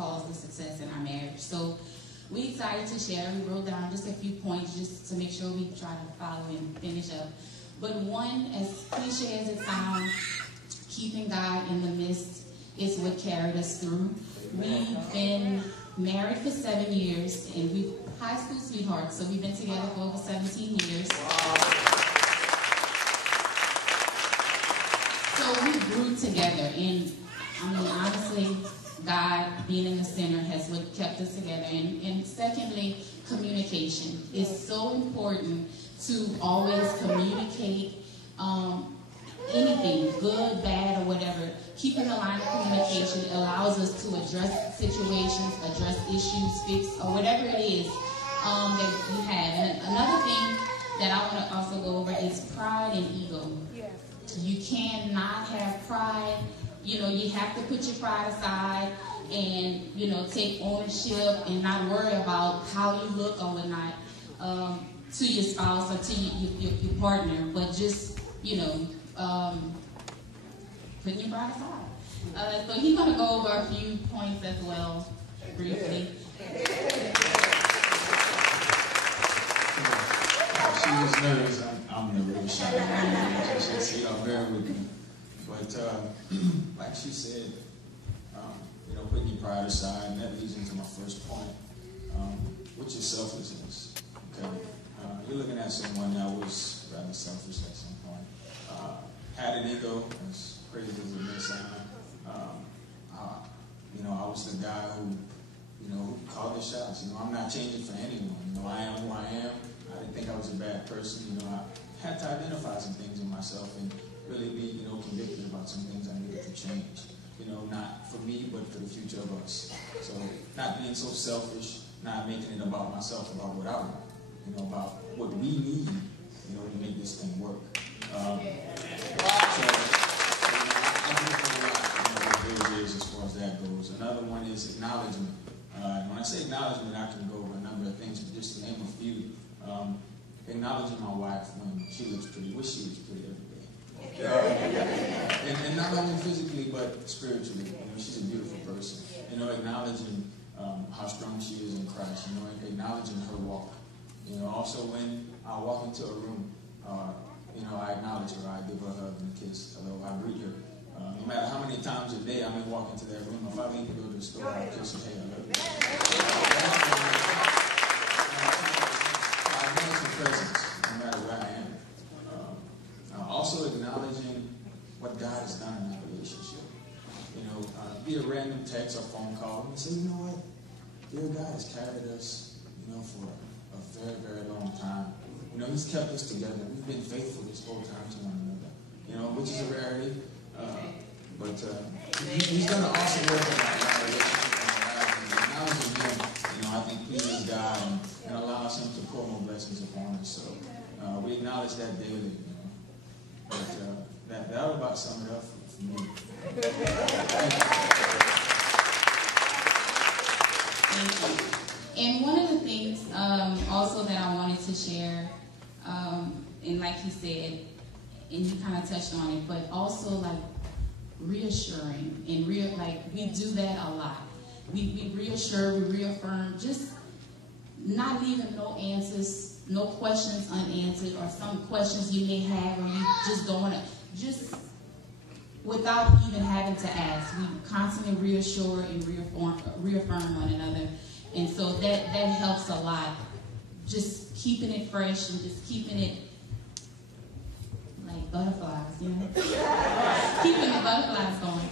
caused the success in our marriage. So we excited to share. We wrote down just a few points just to make sure we try to follow and finish up. But one, as cliche as it sounds, keeping God in the midst is what carried us through. We've been married for 7 years, and we're high school sweethearts, so we've been together for over 17 years. So we grew together, and I mean, honestly, God being in the center has what kept us together. And secondly, communication is so important to always communicate anything, good, bad, or whatever. Keeping a line of communication allows us to address situations, address issues, fix, or whatever it is that you have. And another thing that I want to also go over is pride and ego. You cannot have pride. You know, you have to put your pride aside and, you know, take ownership and not worry about how you look or whatnot to your spouse or to your partner, but just, you know, putting your pride aside. So he's going to go over a few points as well, briefly. She was nervous. I'm nervous. She said, bear with me. But like she said, you know, putting your pride aside, and that leads into my first point, which is selflessness. Okay, you're looking at someone that was rather selfish at some point, had an ego, as crazy as it may sound. You know, I was the guy who, you know, called the shots. You know, I'm not changing for anyone. You know, I am who I am. I didn't think I was a bad person. You know, I had to identify some things in myself and really be, you know, convicted about some things I needed to change. You know, not for me, but for the future of us. So, not being so selfish, not making it about myself, about what I want. You know, about what we need, you know, to make this thing work. So, as far as that goes. Another one is acknowledgement. When I say acknowledgement, I can go over a number of things, but just to name a few. Acknowledging my wife when she looks pretty. Wish she was pretty every day. And not only physically, but spiritually. You know, she's a beautiful person. You know, acknowledging how strong she is in Christ. You know, acknowledging her walk. You know, also when I walk into a room, you know, I acknowledge her. I give her a hug and a kiss. Hello, I greet her. No matter how many times a day I may walk into that room, if I leave to go to the store, I kiss her. Hey, I love you. I acknowledge her presence, no matter where I am. Also acknowledging what God has done in that relationship. You know, be a random text or phone call and say, you know what? Dear God has carried us, you know, for a very, very long time. You know, He's kept us together. We've been faithful this whole time to one another. You know, which is a rarity. But He's done an awesome work in our relationship and our lives. And acknowledging Him, you know, I think pleases God and allows Him to pour more blessings upon us. So we acknowledge that daily, you know. But that would about sum it up for me. Thank you. And one of the things also that I wanted to share, and like he said, and you kind of touched on it, but also like reassuring and like we do that a lot. We reassure, we reaffirm, just not leaving no answers, no questions unanswered, or some questions you may have or you just don't want to, just without even having to ask. We constantly reassure and reaffirm one another. And so that helps a lot. Just keeping it fresh and just keeping it like butterflies, you know? Keeping the butterflies going.